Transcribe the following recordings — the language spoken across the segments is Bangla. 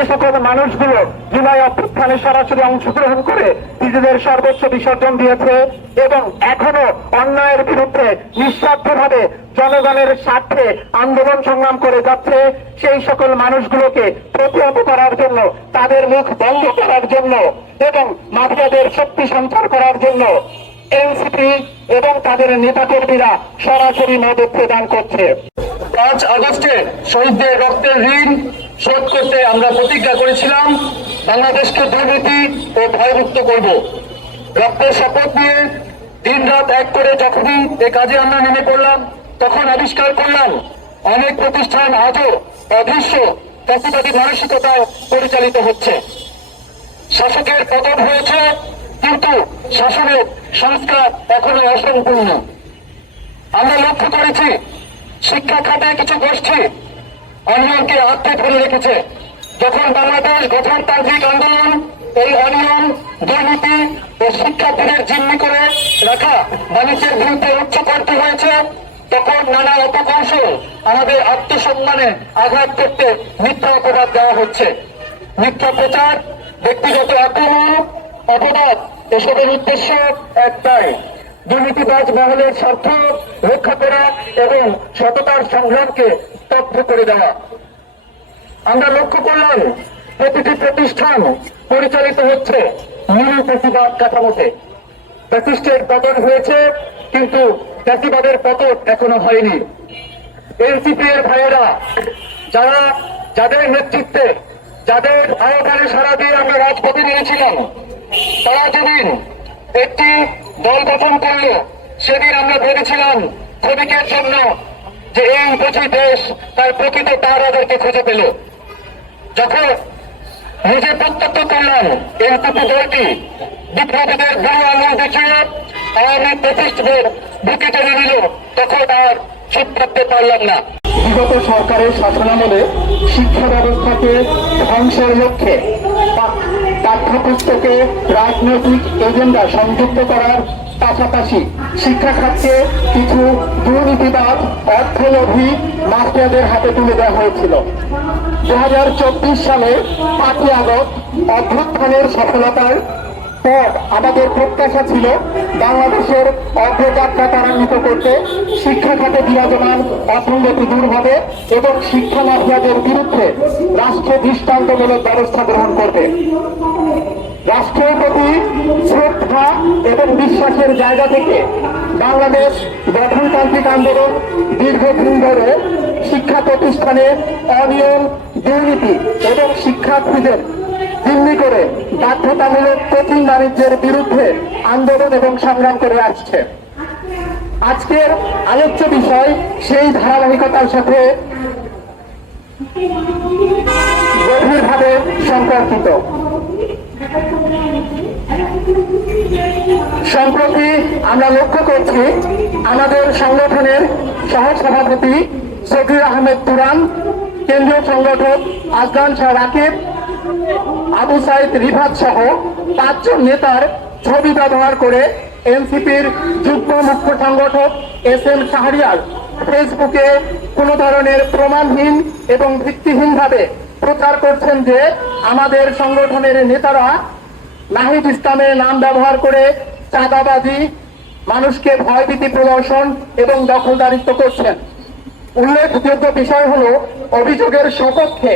যে সকল মানুষগুলো জুলাই অভ্যুত্থানে সরাসরি অংশগ্রহণ করে নিজেদের সর্বোচ্চ বিসর্জন দিয়েছে এবং এখনও অন্যায়ের বিরুদ্ধে নিঃস্বার্থভাবে জনগণের স্বার্থে আন্দোলন সংগ্রাম করে যাচ্ছে, সেই সকল মানুষগুলোকে প্রতিহত করার জন্য, তাদের মুখ বন্ধ করার জন্য এবং মাফিয়াদের শক্তি সঞ্চার করার জন্য এনসিপি এবং তাদের নেতাকর্মীরা সরাসরি মদত প্রদান করছে। পাঁচ আগস্টে শহীদদের রক্তের ঋণ শোধ করতে আমরা প্রতিজ্ঞা করেছিলাম, বাংলাদেশকে দুর্নীতি ও ভয়মুক্ত করব। রক্তের শপথ নিয়ে দিন রাত এক করে যখনই এ কাজে আমরা নেমে পড়লাম, তখন আবিষ্কার করলাম, অনেক প্রতিষ্ঠান আজও অদৃশ্য ফ্যাসিবাদী মানসিকতায় পরিচালিত হচ্ছে। শাসকের পতন হয়েছে, কিন্তু শাসনের সংস্কার এখনও অসম্পূর্ণ। আমরা লক্ষ্য করেছি, শিক্ষা খাতে কিছু গোষ্ঠী অনিয়মকে আত্মে ধরে রেখেছে। যখন বাংলাদেশ গঠনতান্ত্রিক আন্দোলন, এই অনিয়ম, দুর্নীতি ও শিক্ষার্থীদের জিম্মি করে রাখা বাণিজ্যের বিরুদ্ধে উচ্চ করতে হয়েছে, তখন নানা অপকৌশল আমাদের আত্মসম্মানে আঘাত করতে মিথ্যা অপবাদ দেওয়া হচ্ছে। মিথ্যা প্রচার, ব্যক্তিগত আক্রমণ, অপবাদ, এসবের উদ্দেশ্য একটাই, দুর্নীতিবাজ মহলের স্বার্থ রক্ষা করা এবং সততার সংগ্রামকে স্তব্ধ করে দেওয়া। আমরা লক্ষ্য করলাম, প্রতিটি প্রতিষ্ঠান পরিচালিত হচ্ছে মূল প্রতিবাদ কাঠামোতে। প্রতিষ্ঠের পতন হয়েছে, কিন্তু প্রতিবাদের পতন এখনও হয়নি। এনসিপি এর ভাইয়েরা, যারা যাদের নেতৃত্বে, যাদের আহ্বানে সারা দিয়ে আমরা রাজপথে নিয়েছিলাম তারা যেদিন একটি দল গঠন করল, সেদিন আমরা ভেবেছিলাম শ্রমিকের জন্য যে এই বুঝি দেশ তার প্রকৃত তারাদেরকে খুঁজে পেল। যখন নিজে প্রত্যক্ষ করলাম এই দলটি বিপ্লবীদের বুড়ো আঙুল দেখিয়ে আওয়ামী প্রতিষ্ঠদের বুকে টেনে নিল, তখন আর চুপ থাকতে পারলাম না। বিগত সরকারের শাসনামলে শিক্ষা ব্যবস্থাকে ধ্বংসের লক্ষ্যে পাঠ্যপুস্তকে রাজনৈতিক এজেন্ডা সংযুক্ত করার পাশাপাশি শিক্ষা খাতকে কিছু দুর্নীতিবাদ, অর্থলোভী মাস্টারদের হাতে তুলে দেওয়া হয়েছিল। দু হাজার চব্বিশ সালে পাঁচই আগস্ট অভ্যুত্থানের সফলতার পর আমাদের প্রত্যাশা ছিল বাংলাদেশের অগ্রযাত্রা ত্বরান্বিত করতে শিক্ষা খাতে বিরাজমান অসঙ্গতি দূর হবে এবং শিক্ষা মাফিয়াদের বিরুদ্ধে রাষ্ট্র দৃষ্টান্তমূলক ব্যবস্থা গ্রহণ করবে। রাষ্ট্রের প্রতি শ্রদ্ধা এবং বিশ্বাসের জায়গা থেকে বাংলাদেশ গঠনতান্ত্রিক আন্দোলন দীর্ঘদিন ধরে শিক্ষা প্রতিষ্ঠানে অনিয়ম, দুর্নীতি এবং শিক্ষার্থীদের জিম্মি করে বাধ্যতামূলক কোচিং বাণিজ্যের বিরুদ্ধে আন্দোলন এবং সংগ্রাম করে আসছে। আজকের আলোচ্য বিষয় সেই ধারাবাহিকতার সাথে গভীরভাবে সম্পর্কিত। সম্প্রতি আমরা লক্ষ্য করছি আমাদের সংগঠনের সহসভাপতি সবির আহমেদ তুরান, কেন্দ্রীয় সংগঠক আফগান শাহ রাকিব, আবু সাইদ রিফাত সহ পাঁচজন নেতার ছবি ব্যবহার করে এনসিপির যুগ্ম মুখ্য সংগঠক এস এম শাহরিয়ার ফেসবুকে কোনো ধরনের প্রমাণহীন এবং ভিত্তিহীনভাবে প্রচার করছেন যে আমাদের সংগঠনের নেতারা নাহিদ ইসলামের নাম ব্যবহার করে চাঁদাবাজি, মানুষকে ভয়ভীতি প্রদর্শন এবং দখলদারিত্ব করছেন। উল্লেখযোগ্য বিষয় হলো, অভিযোগের সপক্ষে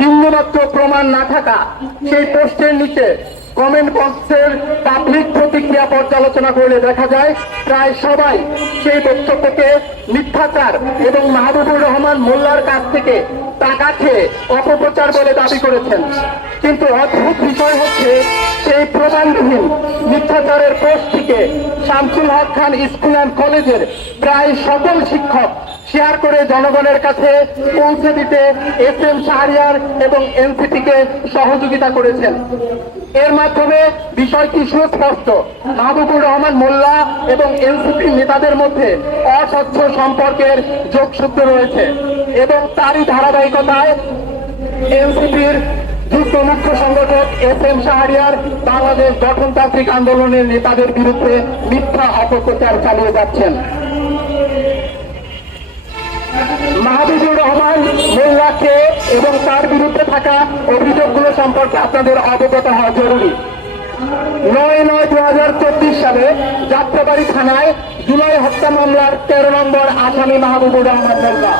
বিন্দুমাত্র প্রমাণ না থাকা সেই পোস্টের নিচে কমেন্ট বক্সের পাবলিক প্রতিক্রিয়া পর্যালোচনা করলে দেখা যায়, প্রায় সবাই সেই বক্তব্যকে মিথ্যাচার এবং মাহবুবুর রহমান মোল্লার কাছ থেকে টাকা খেয়ে বলে দাবি করেছেন। কিন্তু অদ্ভুত বিষয় হচ্ছে, সেই প্রমাণবিহীন মিথ্যাচারের পোস্টটিকে শামসুল হক খান স্কুল অ্যান্ড কলেজের প্রায় সকল শিক্ষক শেয়ার করে জনগণের কাছে পৌঁছে দিতে এস এম শাহরিয়ার এবং এনসিপিকে সহযোগিতা করেছেন। এর মাধ্যমে বিষয়টি সুস্পষ্ট। মাহবুবুর রহমান মোল্লা এবং এনসিপি নেতাদের মধ্যে অস্বচ্ছ সম্পর্কের যোগসূত্র রয়েছে এবং তারই ধারাবাহিকতায় এনসিপির যুক্ত মুখ্য সংগঠক এস এম শাহরিয়ার বাংলাদেশ গঠনতান্ত্রিক আন্দোলনের নেতাদের বিরুদ্ধে মিথ্যা অপপ্রচার চালিয়ে যাচ্ছেন। মাহবুবুর রহমান মোল্লাকে এবং তার বিরুদ্ধে থাকা অভিযোগগুলো সম্পর্কে আপনাদের অবগত হওয়া জরুরি। নয় নয় দু হাজার চব্বিশ সালে যাত্রাবাড়ি থানায় জুলাই হত্যা মামলার তেরো নম্বর আসামি মাহবুবুর রহমান মোল্লা।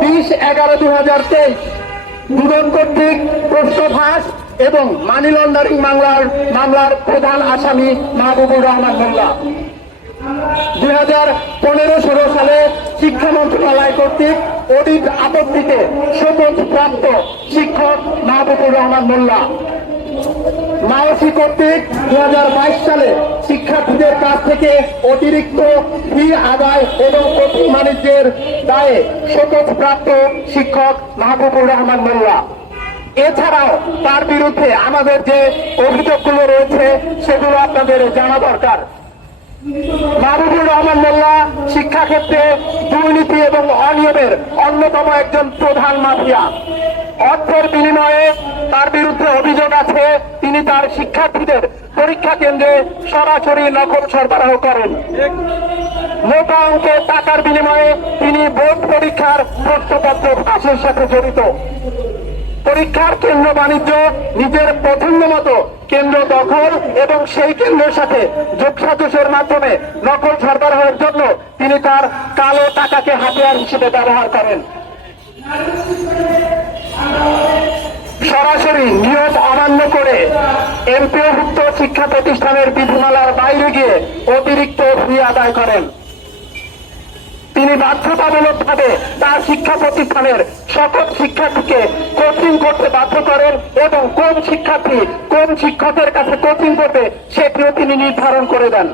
বিশ এগারো দু হাজার তেইশ দুদক কর্তৃক প্রশ্ন ফাঁস এবং মানি লন্ডারিং মামলার মামলার প্রধান আসামি মাহবুবুর রহমান মোল্লা দুই হাজার পনেরো ষোলো সালে শিক্ষা মন্ত্রণালয় কর্তৃক অডিট আপত্তিতে শপথ প্রাপ্ত শিক্ষক মাহবুবুর রহমান মোল্লা মাওসি কর্তৃক দু হাজার বাইশ সালে শিক্ষার্থীদের কাছ থেকে অতিরিক্ত ফি আদায় এবং কঠিন বাণিজ্যের দায়ে শপথ প্রাপ্ত শিক্ষক মাহবুবুর রহমান মোল্লা এছাড়াও তার বিরুদ্ধে আমাদের যে অভিযোগগুলো রয়েছে, সেগুলো আপনাদের জানা দরকার। মাহবুবুর রহমান মোল্লা শিক্ষাক্ষেত্রে দুর্নীতি এবং অনিয়মের অন্যতম একজন প্রধান মাফিয়া। অর্থের বিনিময়ে তার বিরুদ্ধে অভিযোগ আছে, তিনি তার শিক্ষার্থীদের পরীক্ষা কেন্দ্রে সরাসরি নকল সরবরাহ করেন। মোটা অঙ্কের টাকার বিনিময়ে তিনি বোর্ড পরীক্ষার প্রশ্নপত্র ফাঁসের সাথে জড়িত। পরীক্ষার কেন্দ্র বাণিজ্য নিজের পছন্দ মতো কেন্দ্র দখল এবং সেই কেন্দ্রের সাথে যোগসাজসের মাধ্যমে নকল সরবরাহের জন্য তিনি তার কালো টাকাকে হাতিয়ার হিসেবে ব্যবহার করেন। সরাসরি নিয়ম অমান্য করে এমপিওভুক্ত শিক্ষা প্রতিষ্ঠানের বিধিমালার বাইরে গিয়ে অতিরিক্ত ফি আদায় করেন। তিনি বাধ্যতামূলক ভাবে তার শিক্ষা প্রতিষ্ঠানের সকল শিক্ষার্থীকে কোচিং করতে বাধ্য করেন এবং কোন শিক্ষার্থী কোন শিক্ষকের কাছে কোচিং করবে সেটিও তিনি নির্ধারণ করে দেন।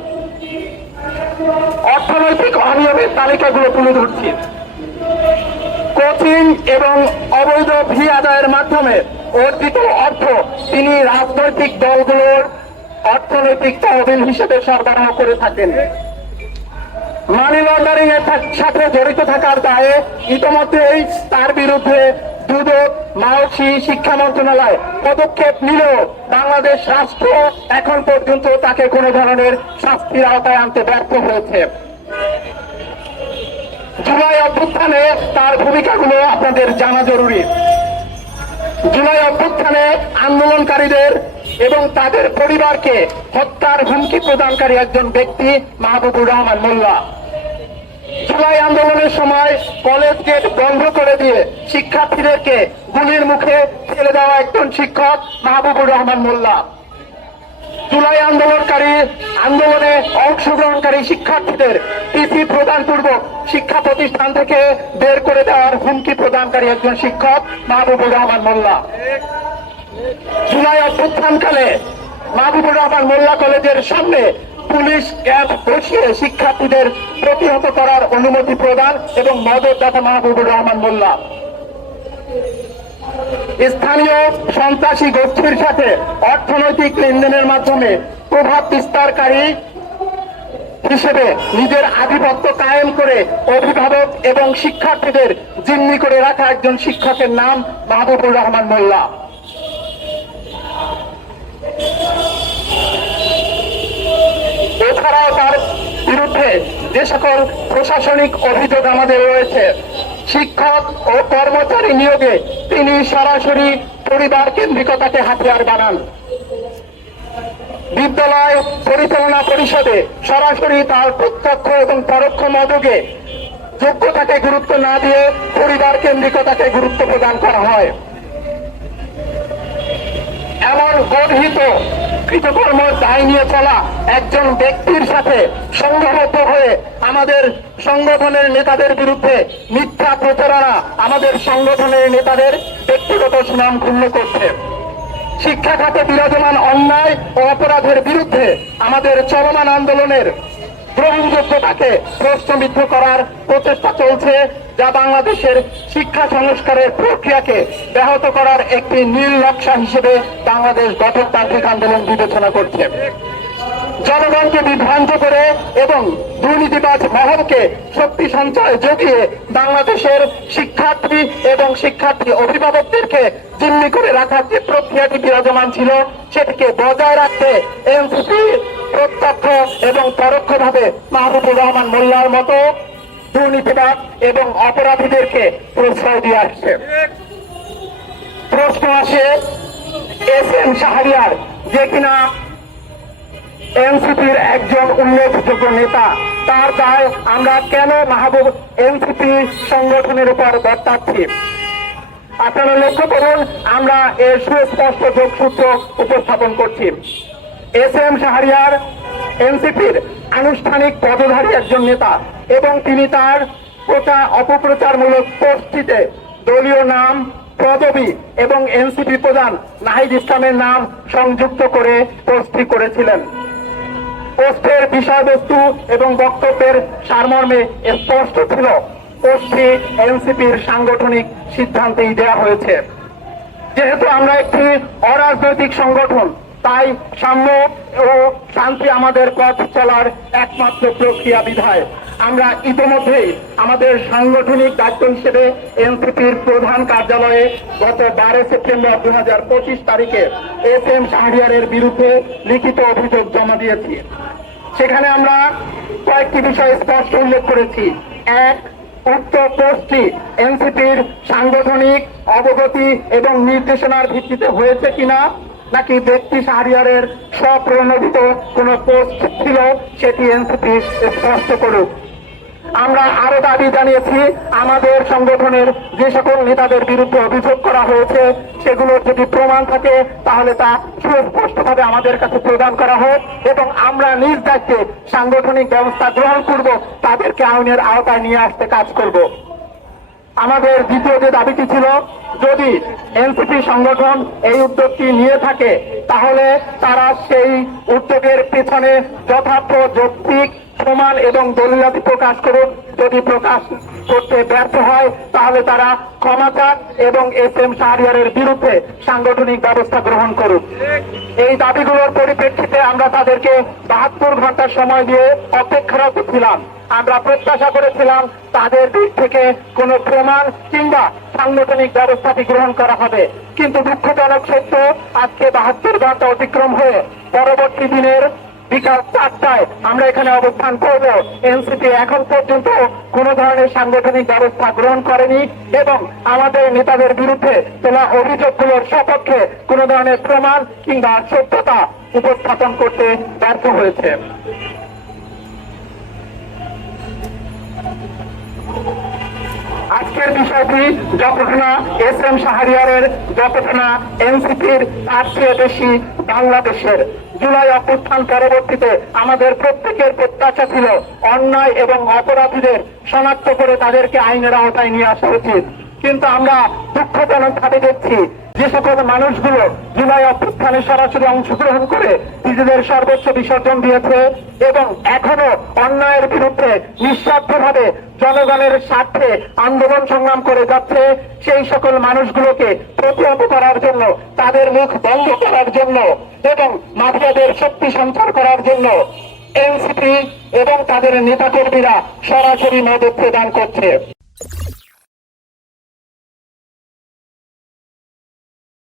অর্থনৈতিক অনিয়মের তালিকাগুলো তুলে ধরছি। কোচিং এবং অবৈধ ফি আদায়ের মাধ্যমে অর্জিত অর্থ তিনি রাজনৈতিক দলগুলোর অর্থনৈতিক তহবিল হিসেবে সরবরাহ করে থাকেন। মানি লন্ডারিং এর সাথে জড়িত থাকার দায়ে ইতিমধ্যেই তার বিরুদ্ধে দুদক মাওসি শিক্ষা মন্ত্রণালয় পদক্ষেপ নিলেও বাংলাদেশ রাষ্ট্র এখন পর্যন্ত তাকে কোনো ধরনের শাস্তির আওতায় আনতে ব্যর্থ হয়েছে। জুলাই অভ্যুত্থানে তার ভূমিকাগুলো আপনাদের জানা জরুরি। জুলাই অভ্যুত্থানে আন্দোলনকারীদের এবং তাদের পরিবারকে হত্যার হুমকি প্রদানকারী একজন ব্যক্তি মাহবুবুর রহমান মোল্লা। জুলাই আন্দোলনের সময় কলেজ গেট বন্ধ করে দিয়ে শিক্ষার্থীদেরকে গুলির মুখে ফেলে দেওয়া একজন শিক্ষক মাহবুবুর রহমান মোল্লা। জুলাই আন্দোলনকারী আন্দোলনে অংশগ্রহণকারী শিক্ষার্থীদের টিসি প্রদান পূর্বক শিক্ষা প্রতিষ্ঠান থেকে বের করে দেওয়ার হুমকি প্রদানকারী একজন শিক্ষক, মাহবুবুর রহমান মোল্লা। জুলাই অভ্যুত্থানকালে মাহবুবুর রহমান মোল্লা কলেজের সামনে পুলিশ ক্যাম্প বসিয়ে শিক্ষার্থীদের প্রতিহত করার অনুমতি প্রদান এবং মদতদাতা মাহবুবুর রহমান মোল্লা। স্থানীয় সন্ত্রাসী গোষ্ঠীর সাথে অর্থনৈতিক লেনদেনের মাধ্যমে প্রভাব বিস্তারকারী হিসেবে নিজের আধিপত্য কায়েম করে অভিভাবক এবং শিক্ষার্থীদের জিম্মি করে রাখা একজন শিক্ষকের নাম মাহবুবুর রহমান মোল্লা। এছাড়াও তার বিরুদ্ধে যে সকল প্রশাসনিক অভিযোগ আমাদের রয়েছে শিক্ষক ও কর্মচারী নিয়োগে তিনি সরাসরি পরিবার কেন্দ্রিকতাকে হাতিয়ার বানান। বিদ্যালয় পরিচালনা পরিষদে সরাসরি তার প্রত্যক্ষ এবং পরোক্ষ মদকে যোগ্যতাকে গুরুত্ব না দিয়ে পরিবার কেন্দ্রিকতাকে গুরুত্ব প্রদান করা হয়। এমন গর্হিত কৃতকর্ম দায় নিয়ে চলা একজন ব্যক্তির সাথে সংঘবদ্ধ হয়ে আমাদের সংগঠনের নেতাদের বিরুদ্ধে মিথ্যা প্রচারণা আমাদের সংগঠনের নেতাদের ব্যক্তিগত সুনাম ক্ষুণ্ণ করছে। শিক্ষা খাতে বিরাজমান অন্যায় ও অপরাধের বিরুদ্ধে আমাদের চলমান আন্দোলনের গ্রহণযোগ্যতাকে প্রশ্নবিদ্ধ করার প্রচেষ্টা চলছে, যা বাংলাদেশের শিক্ষা সংস্কারের প্রক্রিয়াকে ব্যাহত করার একটি নীল নকশা হিসেবে বাংলাদেশ গঠনতান্ত্রিক আন্দোলন বিবেচনা করছে। জনগণকে বিভ্রান্ত করে এবং দুর্নীতিবাজ মহলকে শক্তি সঞ্চয় জগিয়ে বাংলাদেশের শিক্ষার্থী এবং শিক্ষার্থী অভিভাবকদেরকে জিম্মি করে রাখার যে প্রক্রিয়াটি বিরাজমান ছিল, সেটিকে বজায় রাখতে এনসিপি প্রত্যক্ষ এবং পরোক্ষভাবে মাহবুবুর রহমান মোল্লার মতো দুর্নীতিবাদ এবং অপরাধীদেরকে প্রশ্রয় দিয়ে আসছে। প্রশ্ন আসে, এস এম শাহরিয়ার যে কিনা এনসিপির একজন উল্লেখযোগ্য নেতা, তার দায় আমরা কেন মাহবুব এনসিপি সংগঠনের উপর বর্তাচ্ছি? আপনারা লক্ষ্য করুন, আমরা এর সুস্পষ্ট যোগসূত্র উপস্থাপন করছি। এস এম শাহরিয়ার এনসিপির আনুষ্ঠানিক পদধারী একজন নেতা এবং তিনি তার প্রচার অপপ্রচারমূলক পোস্টটিতে দলীয় নাম, পদবি এবং এনসিপি প্রধান নাহিদ ইসলামের নাম সংযুক্ত করে পোস্টটি করেছিলেন। পোস্টের বিষয়বস্তু এবং বক্তব্যের সারমর্মে স্পষ্ট ছিল, পোস্টটি এনসিপির সাংগঠনিক সিদ্ধান্তেই দেওয়া হয়েছে। যেহেতু আমরা একটি অরাজনৈতিক সংগঠন তাই সাম্য ও শান্তি আমাদের পথ চলার একমাত্র প্রক্রিয়া বিধায় আমরা ইতিমধ্যেই আমাদের সাংগঠনিক দায়িত্ব হিসেবে এনসিপির প্রধান কার্যালয়ে গত বারো সেপ্টেম্বর দুই হাজার পঁচিশ তারিখে এস এম শাহরিয়ারের বিরুদ্ধে লিখিত অভিযোগ জমা দিয়েছি। সেখানে আমরা কয়েকটি বিষয় স্পষ্ট উল্লেখ করেছি। এক, উক্ত পোস্টটি এনসিপির সাংগঠনিক অবগতি এবং নির্দেশনার ভিত্তিতে হয়েছে কিনা? নাকি ব্যক্তি শাহরিয়ারের স্বপ্রণোদিত কোন পোস্ট ছিল? সেটি এনসিপি স্পষ্ট করুক। আমরা আরও দাবি জানিয়েছি, আমাদের সংগঠনের যে সকল নেতাদের বিরুদ্ধে অভিযোগ করা হয়েছে, সেগুলোর যদি প্রমাণ থাকে, তাহলে তা সুস্পষ্টভাবে আমাদের কাছে প্রদান করা হোক এবং আমরা নিজ দায়িত্বে সাংগঠনিক ব্যবস্থা গ্রহণ করব, তাদেরকে আইনের আওতায় নিয়ে আসতে কাজ করব। আমাদের দ্বিতীয় যে দাবিটি ছিল, যদি এনসিপি সংগঠন এই উদ্যোগটি নিয়ে থাকে, তাহলে তারা সেই উদ্যোগের পেছনে যথার্থ যৌক্তিক প্রমাণ এবং দলিলাতি প্রকাশ করুক যদি প্রকাশ করতে ব্যর্থ হয়, তাহলে তারা ক্ষমা চাক এবং এস এম শাহরিয়ারের বিরুদ্ধে সাংগঠনিক ব্যবস্থা গ্রহণ করুক। এই দাবিগুলোর পরিপ্রেক্ষিতে আমরা তাদেরকে বাহাত্তর ঘণ্টার সময় দিয়ে অপেক্ষারত ছিলাম। আমরা প্রত্যাশা করেছিলাম তাদের দিক থেকে কোনো প্রমাণ কিংবা সাংগঠনিক ব্যবস্থাটি গ্রহণ করা হবে? কিন্তু দুঃখজনক সত্য, আজকে বাহাত্তর ঘণ্টা অতিক্রম হয়ে পরবর্তী দিনের বিকাল চারটায় আমরা এখানে অবস্থান করব। এনসিপি এখন পর্যন্ত কোন ধরনের সাংগঠনিক ব্যবস্থা গ্রহণ করেনি এবং আমাদের নেতাদের বিরুদ্ধে তোলা অভিযোগগুলোর সপক্ষে কোন ধরনের প্রমাণ কিংবা সত্যতা উপস্থাপন করতে ব্যর্থ হয়েছে। আজকের বিষয়টি যতক্ষণা এস এম শাহরিয়ারের না এনসিপির তার চেয়ে বেশি বাংলাদেশের। জুলাই অভ্যুত্থান পরবর্তীতে আমাদের প্রত্যেকের প্রত্যাশা ছিল অন্যায় এবং অপরাধীদের শনাক্ত করে তাদেরকে আইনের আওতায় নিয়ে আসা উচিত। কিন্তু আমরা দুঃখজনক ভাবে দেখছি যে সকল মানুষগুলো জুলাই অভ্যুত্থানে সরাসরি অংশগ্রহণ করে নিজেদের সর্বোচ্চ বিসর্জন দিয়েছে এবং এখনও অন্যায়ের বিরুদ্ধে নিঃস্বার্থভাবে জনগণের স্বার্থে আন্দোলন সংগ্রাম করে যাচ্ছে, সেই সকল মানুষগুলোকে প্রতিহত করার জন্য, তাদের মুখ বন্ধ করার জন্য এবং মাফিয়াদের শক্তি সঞ্চার করার জন্য এনসিপি এবং তাদের নেতাকর্মীরা সরাসরি মদত প্রদান করছে।